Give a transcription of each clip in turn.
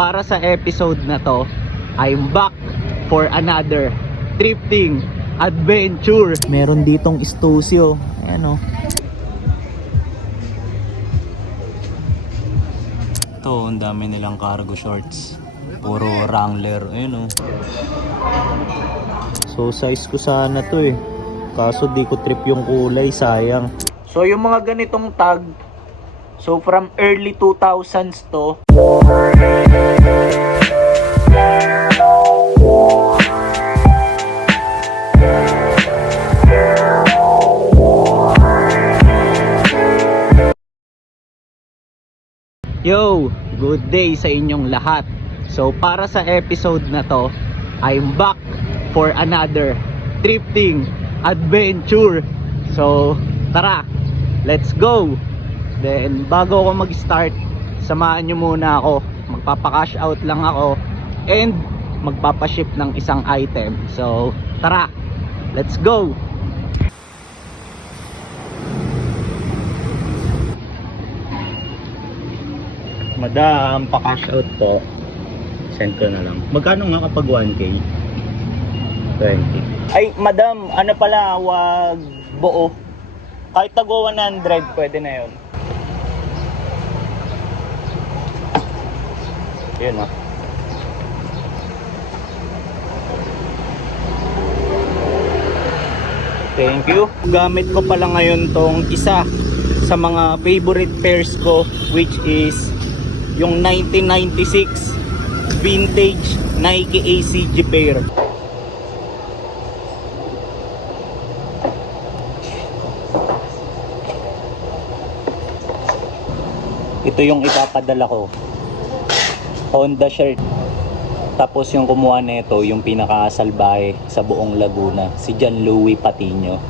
para sa episode na to, I'm back for another thrifting adventure. Meron ditong Stussyo. Ayan o. Ito, ang dami nilang cargo shorts. Puro Wrangler. Ayan o. So size ko sana to eh. Kaso di ko trip yung kulay, sayang. So yung mga ganitong tag, so from early 2000s to. Yo, good day sa inyong lahat. So para sa episode na to, I'm back for another thrifting adventure. So tara, let's go. Then bago ako mag-start, samahan nyo muna ako. Magpapa-cash out lang ako and magpapa-ship ng isang item. So tara, let's go. Madam, pa-cash out po. Send ko na lang. Magkano nga kapag 1K? 20. Ay, madam, ano pala, wag buo. Kahit tago 100, pwede na yun. Yun o. Thank you. Gamit ko pala ngayon tong isa sa mga favorite pairs ko, which is yung 1996 vintage Nike ACG pair. Ito yung ipapadala ko, Honda shirt. Tapos yung kumuha nito, yung pinakasalbahe sa buong Laguna, si John Louis Patino.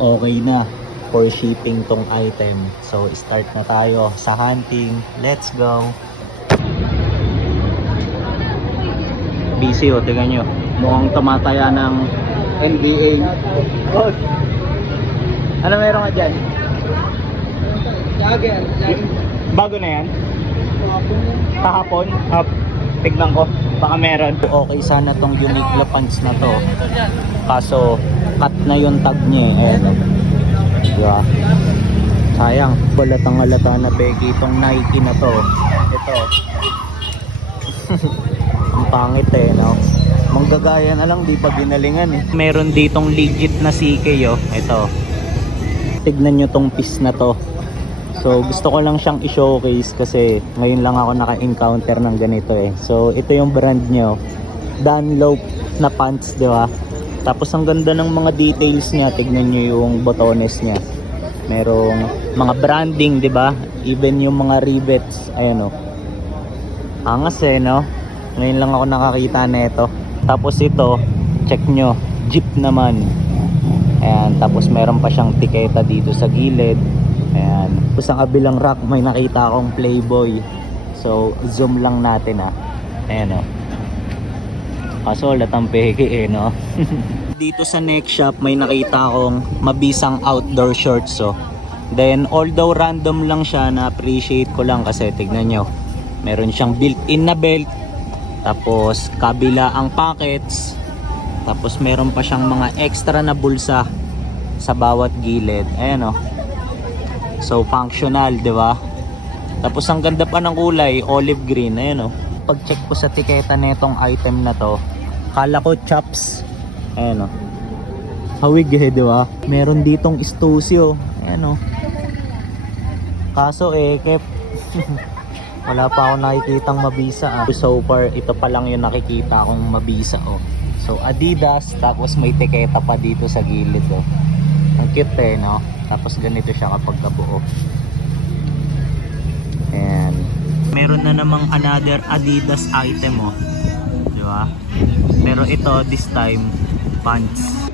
Okay na for shipping tong item. So start na tayo sa hunting. Let's go. Busy o, tingnan nyo. Mukhang tumataya ng NBA. Boss, ano meron ka dyan? Bago na yan? Kahapon? Tignan ko, baka meron. Okay sana tong Uniqlo pants na to, kaso cut na yung tag niya eh. Ayan, diba? Sayang, balatang halata na peki itong Nike na to. Ito ang pangit eh, no? Manggagaya na lang, di pa ginalingan eh. Meron ditong legit na CK oh. Ito, tignan nyo tong piece na to. So gusto ko lang siyang i-showcase kasi ngayon lang ako naka-encounter ng ganito eh. So ito yung brand nyo, Dunlop na pants, di ba? Tapos ang ganda ng mga details niya. Tignan nyo yung botones niya. Merong mga branding, di ba? Even yung mga rivets, ayan oh. Angas eh, no? Ngayon lang ako nakakita nito. Tapos ito, check nyo, Jeep naman. Ayan, tapos meron pa siyang tiketa dito sa gilid. Ayan. Sa kabilang rack may nakita akong Playboy. So zoom lang natin ah. Ayan o. Kaso latang peke eh, no? Dito sa next shop may nakita akong mabisang outdoor shorts oh. Then although random lang siya, na appreciate ko lang kasi tignan nyo, meron siyang built-in na belt. Tapos kabila ang pockets. Tapos meron pa siyang mga extra na bulsa sa bawat gilid. Ayan oh. So functional, di ba? Tapos ang ganda pa ng kulay, olive green. Ayan oh. Pag-check ko sa tiketa nitong item na to, kala ko chops. Ayan oh. Hawig eh, di ba? Meron ditong Stussyo. Ayan oh. Kaso eh, kep wala pa ako nakikitang mabisa ah. So far, ito pa lang yung nakikita akong mabisa oh. So Adidas, tapos may tiketa pa dito sa gilid oh. Ang cute eh, no? Tapos ganito siya kapag kabuo. And meron na namang another Adidas item oh. Di ba? Pero ito this time pants.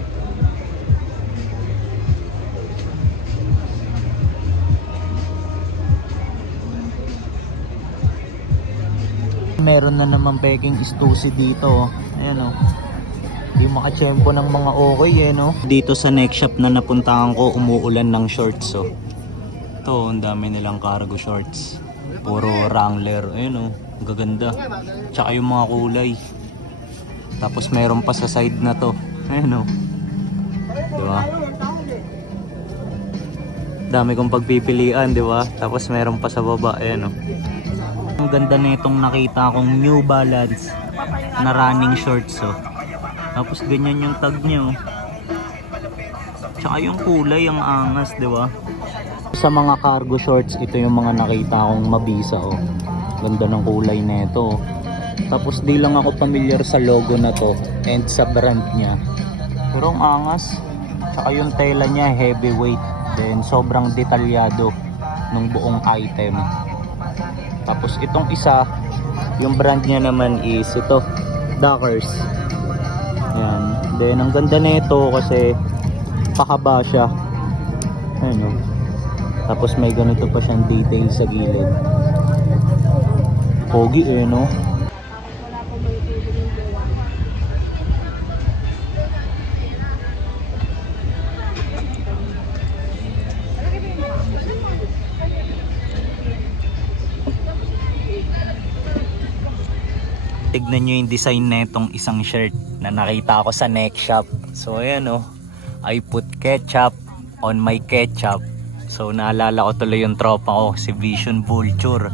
Meron na naman peking Stussy dito oh. Ayan oh. Yung makachempo ng mga okay no. Dito sa next shop na napuntahan ko, umuulan ng shorts oh. Ito, ang dami nilang cargo shorts. Puro Wrangler, ayun oh, gaganda. Tsaka yung mga kulay. Tapos meron pa sa side na to. Ayun oh. Diba? Dami kong pagpipilian, diba? Tapos meron pa sa baba, ayun oh. Ang ganda na itong nakita kong New Balance na running shorts oh. Tapos ganyan yung tag niya oh. Tsaka yung kulay ang angas, di ba? Sa mga cargo shorts, ito yung mga nakita kong mabisa oh. Ganda ng kulay na ito. Tapos di lang ako familiar sa logo na to and sa brand niya. Pero ang angas. Tsaka yung tela niya heavyweight. Then sobrang detalyado ng buong item. Tapos itong isa, yung brand niya naman is ito, Dockers. Ayan. Then ang ganda nito kasi pakaba siya. Ayun oh. Tapos may ganito pa siyang detail sa gilid. Pogi no? Tignan nyo yung design na itong isang shirt na nakita ko sa next shop. So ayan oh, I put ketchup on my ketchup. So naalala ko tuloy yung tropa ko, si Vision Vulture.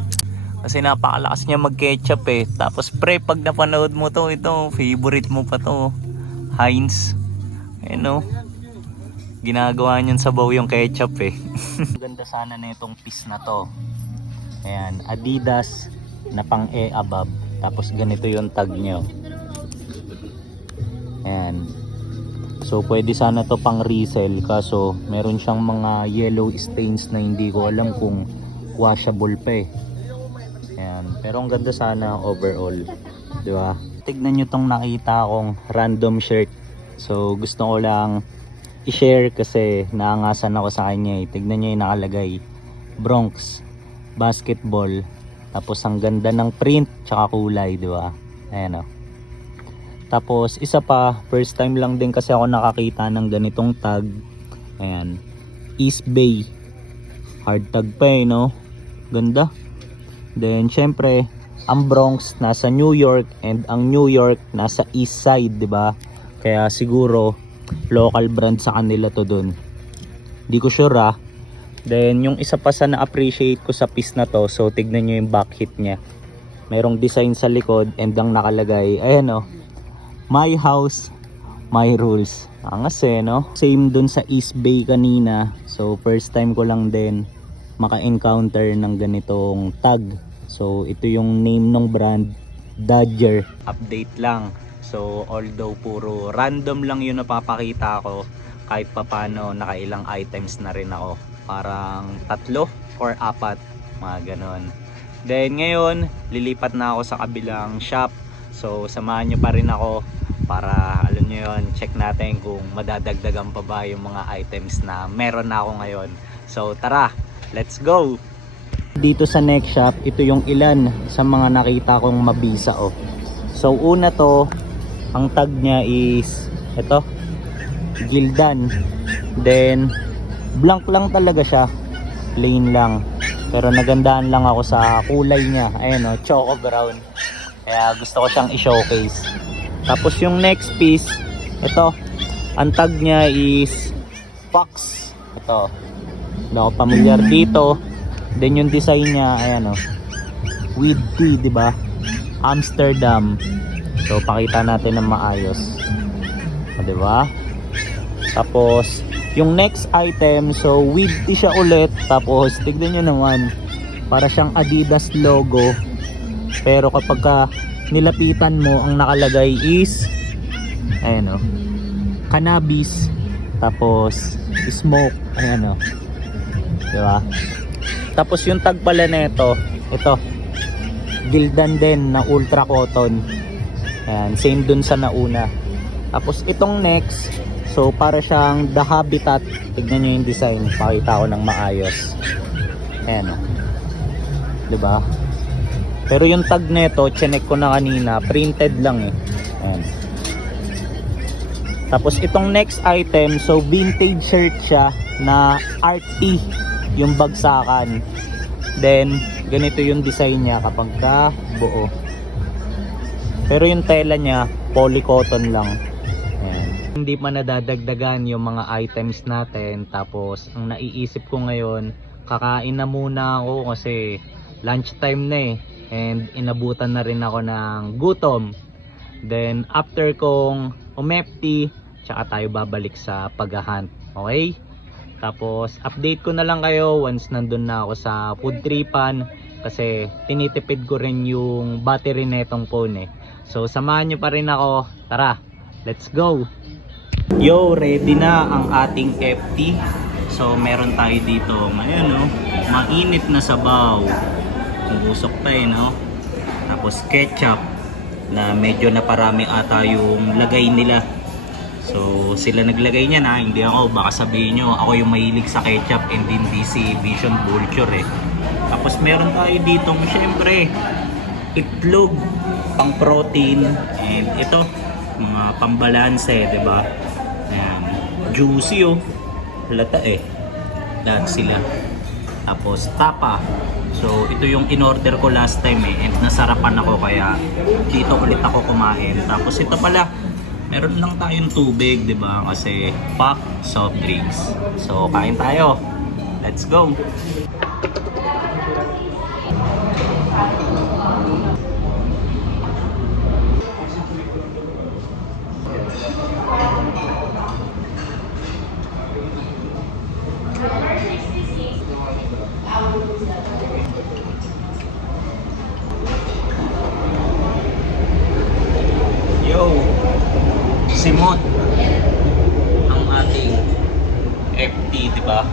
Kasi napakalakas niya mag ketchup eh. Tapos pre, pag napanood mo to, ito favorite mo pa to, Heinz. Ayan oh, ginagawa niyan sabaw yung ketchup eh. Ganda sana na itong piece na to. Ayan, Adidas na pang E above. Tapos ganito yung tag nyo. Ayan. So pwede sana to pang resell. Kaso meron siyang mga yellow stains na hindi ko alam kung washable pa eh. Ayan. Pero ang ganda sana overall, diba? Tignan nyo tong nakita kong random shirt. So gusto ko lang i-share kasi naangasan ako sa kanya eh. Tignan nyo yung nakalagay, Bronx Basketball. Tapos ang ganda ng print tsaka kulay, di ba? Ayan oh. Tapos isa pa, first time lang din kasi ako nakakita ng ganitong tag. Ayan, East Bay. Hard tag pa eh, no? Ganda. Then syempre, ang Bronx nasa New York and ang New York nasa East Side, di ba? Kaya siguro local brand sa kanila to dun. Di ko sure ah. Then yung isa pa sa na-appreciate ko sa piece na to, so tignan nyo yung back hit nya. Merong design sa likod and ang nakalagay, ayan o, My House, My Rules. Angas eh no? Same dun sa East Bay kanina. So first time ko lang din maka-encounter ng ganitong tag. So ito yung name ng brand, Dodger. Update lang. So although puro random lang yun napapakita ko, kahit papano nakailang items na rin ako. Parang 3 or 4, mga ganon. Then ngayon lilipat na ako sa kabilang shop. So samahan nyo pa rin ako para alam nyo yun, check natin kung madadagdagan pa ba yung mga items na meron na ako ngayon. So tara, let's go! Dito sa next shop, ito yung ilan sa mga nakita kong mabisa oh. So una to, ang tag nya is ito, Gildan. Then blank lang talaga siya, plain lang, pero nagandaan lang ako sa kulay niya. Ayan o, choco brown, kaya gusto ko siyang i-showcase. Tapos yung next piece, ito, ang tag niya is Fox. Ito, hindi ako familiar dito. Then yung design niya, ayan o, with T, diba? Amsterdam. So pakita natin ng maayos, o, diba? Tapos yung next item, so with T siya ulit. Tapos tignan nyo naman, para siyang Adidas logo, pero kapag ka nilapitan mo, ang nakalagay is ayan o, cannabis. Tapos smoke, ayan o, diba? Tapos yung tag pala nito, ito, Gildan din na ultra cotton. Ayan, same dun sa nauna. Tapos itong next, so para siyang The Habitat. Tignan nyo yung design, pakita ko ng maayos. Ayan o, diba? Pero yung tag neto, chinek ko na kanina, printed lang eh. Ayan. Tapos itong next item, so vintage shirt siya na RT yung bagsakan. Then ganito yung design niya kapag ka buo. Pero yung tela niya polycotton lang. Ayan. Hindi pa nadadagdagan yung mga items natin. Tapos ang naiisip ko ngayon, kakain na muna ako kasi lunchtime na eh. And inabutan na rin ako ng gutom. Then after kong umepti, tsaka tayo babalik sa paghahunt. Okay? Tapos update ko na lang kayo once nandun na ako sa food tripan. Kasi tinitipid ko rin yung battery netong phone eh. So samahan nyo pa rin ako. Tara, let's go! Yo, ready na ang ating FT. So meron tayo dito ngayon no, mainit na sabaw. Usok pa eh no. Tapos ketchup na medyo naparami ata yung lagay nila. So sila naglagay niya na, hindi ako. Baka sabihin nyo ako yung mahilig sa ketchup and hindi si Vision Vulture eh. Tapos meron tayo ditong syempre itlog, pang protein, and ito mga pambalanse, 'di ba? Ayan, juicy oh. Lata eh. Lahat sila. Tapos tapa. So ito yung in-order ko last time eh, and nasarapan ako kaya dito ulit ako kumain. Tapos ito pala, meron lang tayong tubig, 'di ba? Kasi pack soft drinks. So kain tayo. Let's go. Yo, simot ang ating FT, di ba?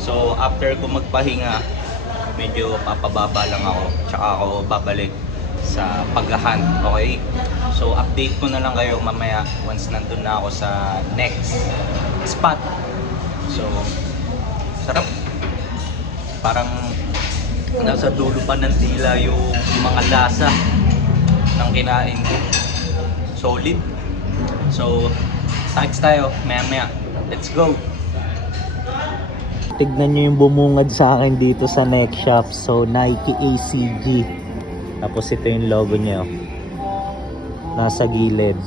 So after ko magpahinga, medyo papababa lang ako, tsaka ako babalik sa paghahunt, okay? So update ko na lang kayo mamaya once nandun na ako sa next spot. So sarap, parang nasa dulo pa ng dila yung mga lasa ng kinain ko. Solid. So thanks tayo maya. Let's go. Tignan nyo yung bumungad sa akin dito sa next shop. So Nike ACG. Tapos ito yung logo niya. Nasa gilid.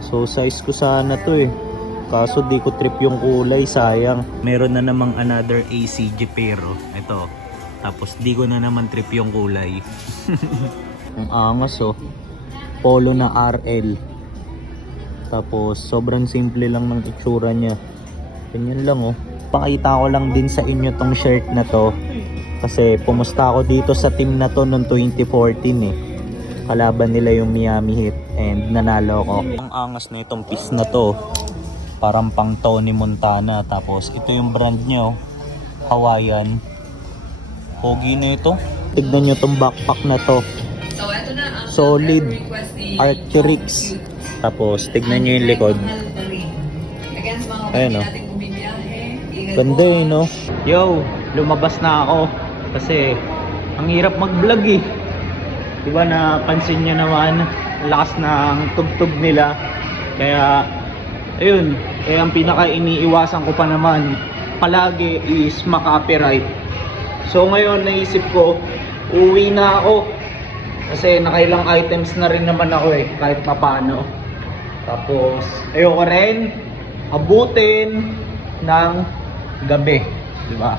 So size ko sana to eh. Kaso di ko trip yung kulay, sayang. Meron na namang another ACG pero ito. Tapos di ko na naman trip yung kulay. Ang angas oh. Polo na RL. Tapos sobrang simple lang ng itsura niya. Ganyan lang oh. Pakita ko lang din sa inyo tong shirt na to. Kasi pumusta ako dito sa team na to noong 2014 eh. Kalaban nila yung Miami Heat and nanalo ko. Ang angas na itong piece na to. Parang pang Tony Montana. Tapos ito yung brand nyo, Hawaiian. Pogi na ito. Tignan nyo itong backpack na to. Solid Arc'teryx. Tapos tignan nyo yung likod. Ayan o. Ganda eh no. Yo, lumabas na ako. Kasi ang hirap mag-vlog eh. Diba napansin nyo naman, lakas ng tugtog nila. Kaya ayun, ang pinaka iniiwasan ko pa naman palagi is maka-copyright. So ngayon naisip ko, uwi na ako. Kasi nakailang items na rin naman ako eh, kahit papano. Tapos ayoko rin abutin ng gabi, di ba?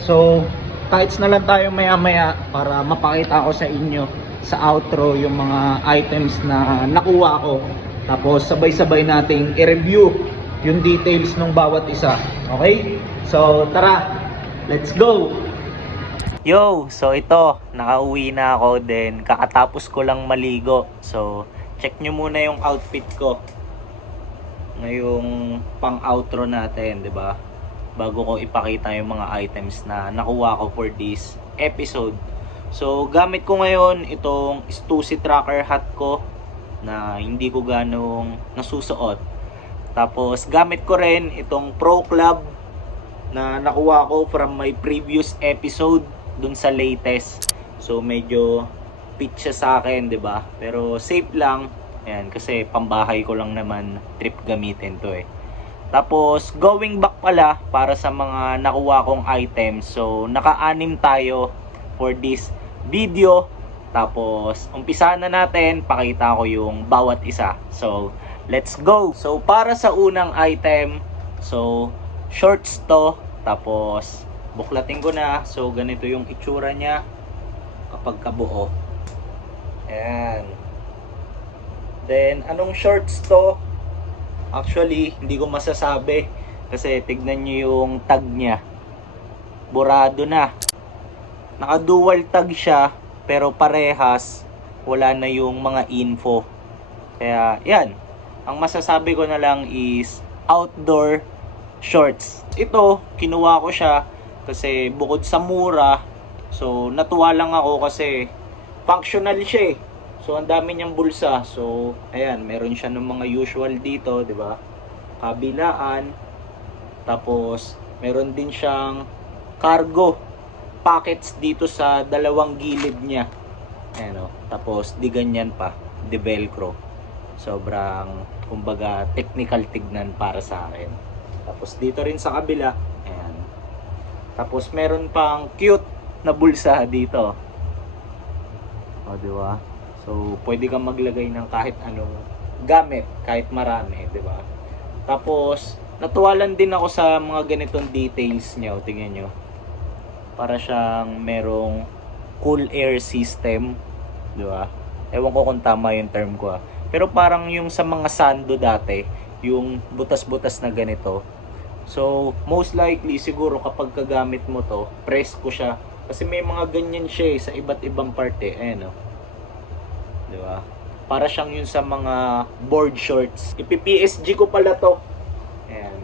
So kahit na lang tayo maya-maya para mapakita ko sa inyo sa outro yung mga items na nakuha ko. Tapos sabay-sabay nating i-review yung details ng bawat isa. Okay? So tara, let's go! Yo, so ito, nakauwi na ako din. Kakatapos ko lang maligo. So check nyo muna yung outfit ko ngayong pang outro natin, di ba? Bago ko ipakita yung mga items na nakuha ko for this episode. So gamit ko ngayon itong Stussy tracker hat ko na hindi ko ganong nasusuot. Tapos gamit ko rin itong Pro Club na nakuha ko from my previous episode dun sa latest. So medyo pitch siya sa akin, 'di ba? Pero safe lang Ayan, kasi pambahay ko lang naman trip gamitin to eh. Tapos, going back pala para sa mga nakuha kong items. So, naka-anim tayo for this video. Tapos, umpisa na natin. Pakita ko yung bawat isa. So, let's go! So, para sa unang item, so, shorts to. Tapos, buklatin ko na. So, ganito yung itsura niya kapag kabuo. Ayan. Then, anong shorts to? Actually, hindi ko masasabi. Kasi, tignan nyo yung tag niya. Burado na. Naka-dual tag siya. Pero parehas, wala na yung mga info. Kaya, yan. Ang masasabi ko na lang is outdoor shorts. Ito, kinuha ko siya kasi bukod sa mura, so natuwa lang ako kasi functional siya eh. So ang dami niyang bulsa. So ayan, meron siya ng mga usual dito, 'di ba? Kabilaan. Tapos meron din siyang cargo pockets dito sa dalawang gilid niya. Ayan o. Tapos di ganyan pa, di velcro. Sobrang kumbaga technical tignan para sa akin. Tapos dito rin sa kabila, ayan. Tapos meron pang cute na bulsa dito. O, di ba? So, pwede kang maglagay ng kahit anong gamit, kahit marami, di ba? Tapos, natuwa lang din ako sa mga ganitong details niya. O, tingnan nyo. Para siyang merong cool air system, di ba? Ewan ko kung tama yung term ko ah. Pero parang yung sa mga sando dati, yung butas-butas na ganito. So, most likely, siguro kapag kagamit mo to, press ko siya. Kasi may mga ganyan siya sa iba't ibang parte. Ayan o. Di ba? Para siyang yun sa mga board shorts. Ipi-PSG ko pala to. Ayan.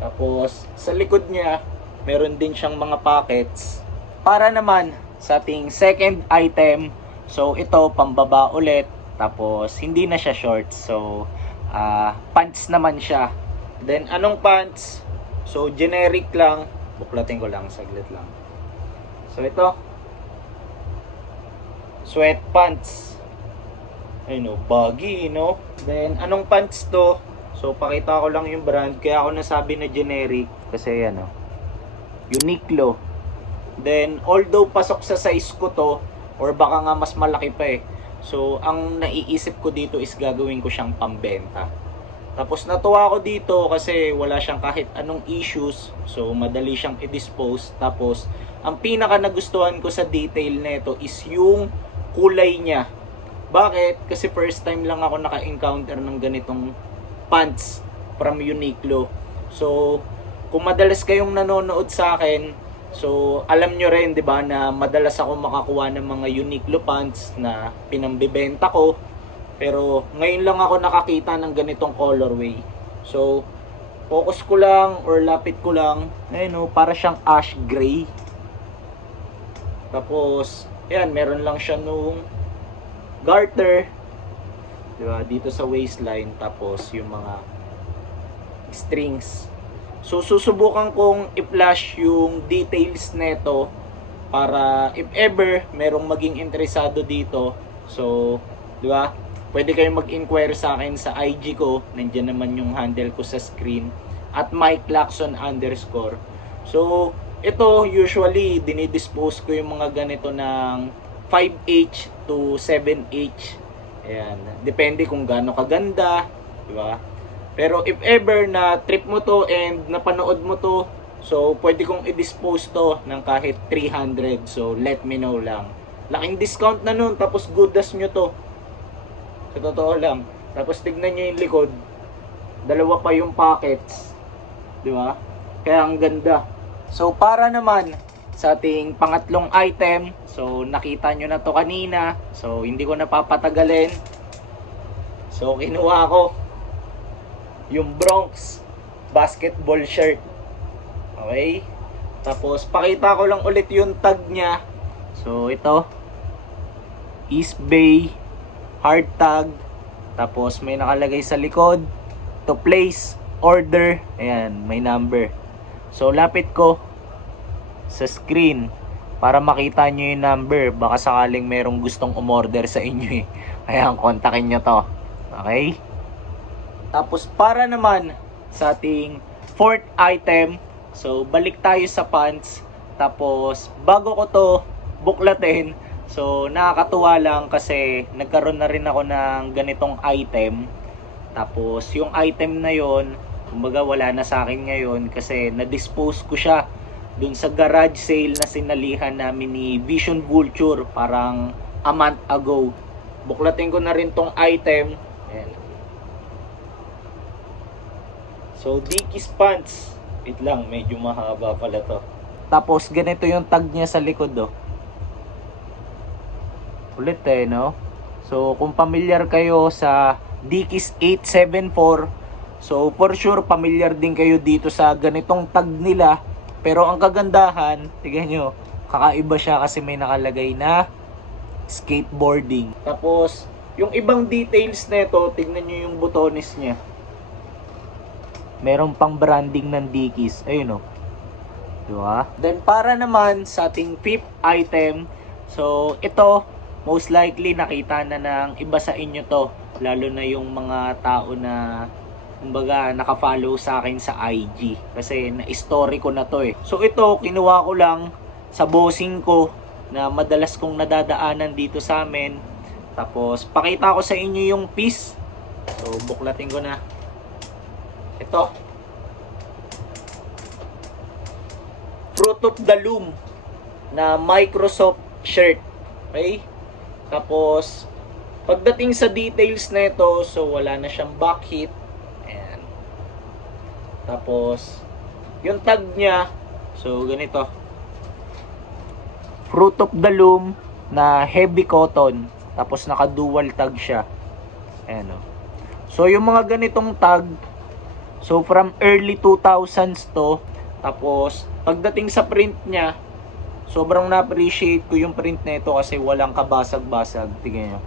Tapos, sa likod niya, meron din siyang mga pockets. Para naman, sa ating second item, so ito, pambaba ulit. Tapos, hindi na siya shorts. So, pants naman siya. Then, anong pants? So, generic lang. Buklatin ko lang, saglit lang. So, ito. Sweatpants. Ayun o, baggy, no? Then, anong pants to? So, pakita ko lang yung brand. Kaya ako nasabi na generic. Kasi, ano, Uniqlo. Then, although pasok sa size ko to, or baka nga mas malaki pa eh. So, ang naiisip ko dito is gagawin ko siyang pambenta. Tapos natuwa ako dito kasi wala siyang kahit anong issues. So, madali siyang i-dispose. Tapos, ang pinaka nagustuhan ko sa detail nito is yung kulay niya. Bakit? Kasi first time lang ako naka-encounter ng ganitong pants from Uniqlo. So, kung madalas kayong nanonood sa akin, so, alam nyo rin, di ba, na madalas ako makakuha ng mga Uniqlo pants na pinambibenta ko. Pero, ngayon lang ako nakakita ng ganitong colorway. So, focus ko lang or lapit ko lang. Ayun o, para siyang ash gray. Tapos, ayan, meron lang siya nung garter. Di ba, dito sa waistline. Tapos, yung mga strings. So, susubukan kong i-flash yung details neto para if ever merong maging interesado dito. So, di ba? Pwede kayong mag-inquire sa akin sa IG ko. Nandiyan naman yung handle ko sa screen. At MikeLacson_. So, ito usually dinidispose ko yung mga ganito ng 5H to 7H. Ayan. Depende kung gaano kaganda. Di ba? Pero if ever na trip mo to and napanood mo to, so pwede kong i-dispose to ng kahit 300. So let me know lang. Laking discount na nun, tapos goodas nyo to. Sa totoo lang. Tapos tignan nyo yung likod. Dalawa pa yung pockets. Di ba? Kaya ang ganda. So para naman sa ating pangatlong item, so nakita nyo na to kanina. So hindi ko napapatagalin. So kinuha ko yung Bronx basketball shirt. Okay? Tapos pakita ko lang ulit yung tag niya. So ito, East Bay hard tag. Tapos may nakalagay sa likod, to place order. Ayan, may number. So lapit ko sa screen para makita nyo yung number. Baka sakaling merong gustong umorder sa inyo eh. Ayan, kontakin nyo to. Okay? Tapos para naman sa ating fourth item, so balik tayo sa pants. Tapos bago ko to buklatin, so nakakatuwa lang kasi nagkaroon na rin ako ng ganitong item. Tapos yung item na yon, kumbaga wala na sa akin ngayon kasi na-dispose ko siya dun sa garage sale na sinalihan namin ni Vision Vulture parang a month ago. Buklatin ko na rin tong item. Ayan. So, Dickies pants. Wait lang, medyo mahaba pala to. Tapos, ganito yung tag niya sa likod, oh. Ulit no? So, kung familiar kayo sa Dickies 874, so, for sure, familiar din kayo dito sa ganitong tag nila. Pero, ang kagandahan, tignan nyo, kakaiba siya kasi may nakalagay na skateboarding. Tapos, yung ibang details nito, tignan nyo yung butones niya. Meron pang branding ng Dickies. Ayun, oh. Diba? Then, para naman sa ating fifth item, so, ito, most likely, nakita na ng iba sa inyo to. Lalo na yung mga tao na, kumbaga, nakafollow sa akin sa IG. Kasi, na-story ko na to eh. So, ito, kinuha ko lang sa bossing ko na madalas kong nadadaanan dito sa amin. Tapos, pakita ko sa inyo yung piece. So, buklatin ko na. Ito. Fruit of the Loom na Microsoft shirt. Okay? Tapos, pagdating sa details na ito, so wala na siyang back hit. Ayan. Tapos, yung tag niya, so ganito. Fruit of the Loom na heavy cotton. Tapos, naka-dual tag siya. Ayan o. So, yung mga ganitong tag, so, from early 2000s to. Tapos, pagdating sa print niya, sobrang na-appreciate ko yung print nito kasi walang kabasag-basag. Tingnan nyo.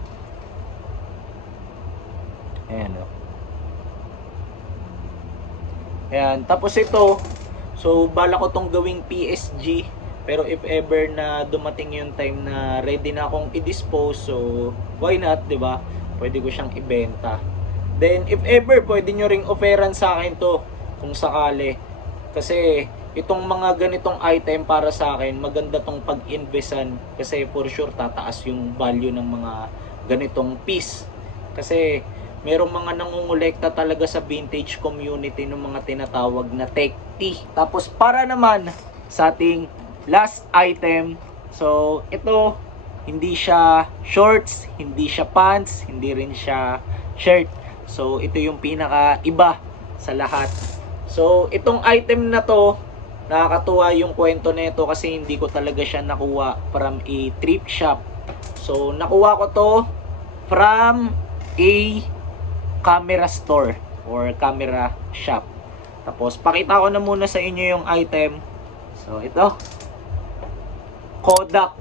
Ayan o. Ayan. Tapos ito, so, bala ko tong gawing PSG. Pero if ever na dumating yung time na ready na akong i-dispose, so, why not, diba? Pwede ko siyang ibenta. Then, if ever, pwede nyo ring offeran sa akin to kung sakali. Kasi, itong mga ganitong item para sa akin, maganda tong pag-investan. Kasi, for sure, tataas yung value ng mga ganitong piece. Kasi, merong mga nangungulekta talaga sa vintage community ng mga tinatawag na tech tea. Tapos, para naman sa ating last item, so, ito, hindi siya shorts, hindi siya pants, hindi rin siya shirt. So, ito yung pinaka-iba sa lahat. So, itong item na to, nakakatuwa yung kwento nito kasi hindi ko talaga siya nakuha from a thrift shop. So, nakuha ko to from a camera store or camera shop. Tapos, pakita ko na muna sa inyo yung item. So, ito. Kodak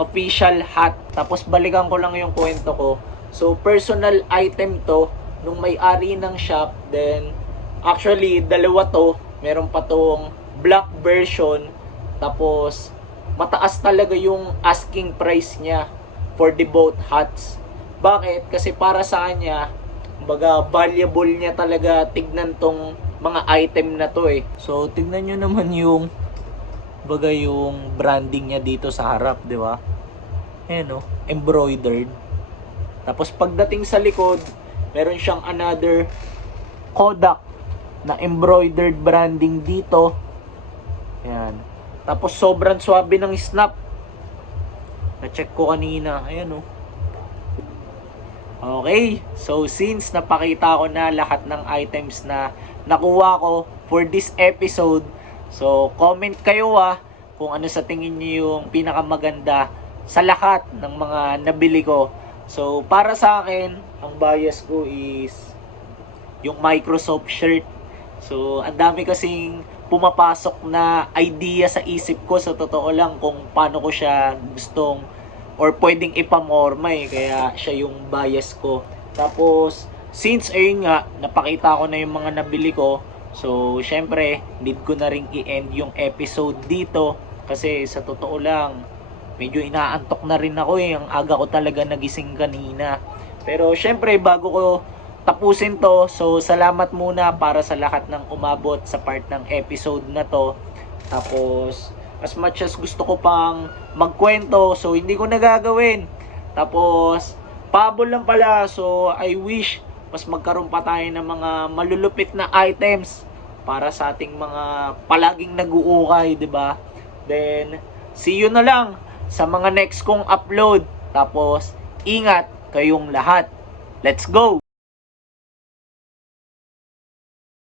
official hat. Tapos, balikan ko lang yung kwento ko. So, personal item to nung may-ari ng shop. Then, actually, dalawa to. Meron pa tong black version. Tapos, mataas talaga yung asking price niya for the both hats. Bakit? Kasi para sa kanya, kumbaga, valuable niya talaga tignan tong mga item na to eh. So, tignan nyo naman yung, kumbaga, yung branding niya dito sa harap, di ba? Ayan o, embroidered. Tapos pagdating sa likod, meron siyang another Kodak na embroidered branding dito. Ayan. Tapos sobrang swabe ng snap. Na-check ko kanina. Ayan o. Okay. So since napakita ko na lahat ng items na nakuha ko for this episode, so comment kayo kung ano sa tingin niyo yung pinakamaganda sa lahat ng mga nabili ko. So, para sa akin, ang bias ko is yung Microsoft shirt. So, ang dami kasing pumapasok na idea sa isip ko sa totoo lang kung paano ko siya gustong or pwedeng ipamorma kaya siya yung bias ko. Tapos, since ayun nga, napakita ko na yung mga nabili ko, so, syempre, need ko na rin i-end yung episode dito kasi sa totoo lang, medyo inaantok na rin ako Ang aga ko talaga nagising kanina. Pero syempre, bago ko tapusin to, so salamat muna para sa lahat ng umabot sa part ng episode na to. Tapos, as much as gusto ko pang magkwento, so hindi ko nagagawin. Tapos, pabol lang pala, so I wish mas magkaroon pa tayo ng mga malulupit na items para sa ating mga palaging nag-uukay, 'di ba? Then, see you na lang sa mga next kong upload. Tapos, ingat kayong lahat. Let's go!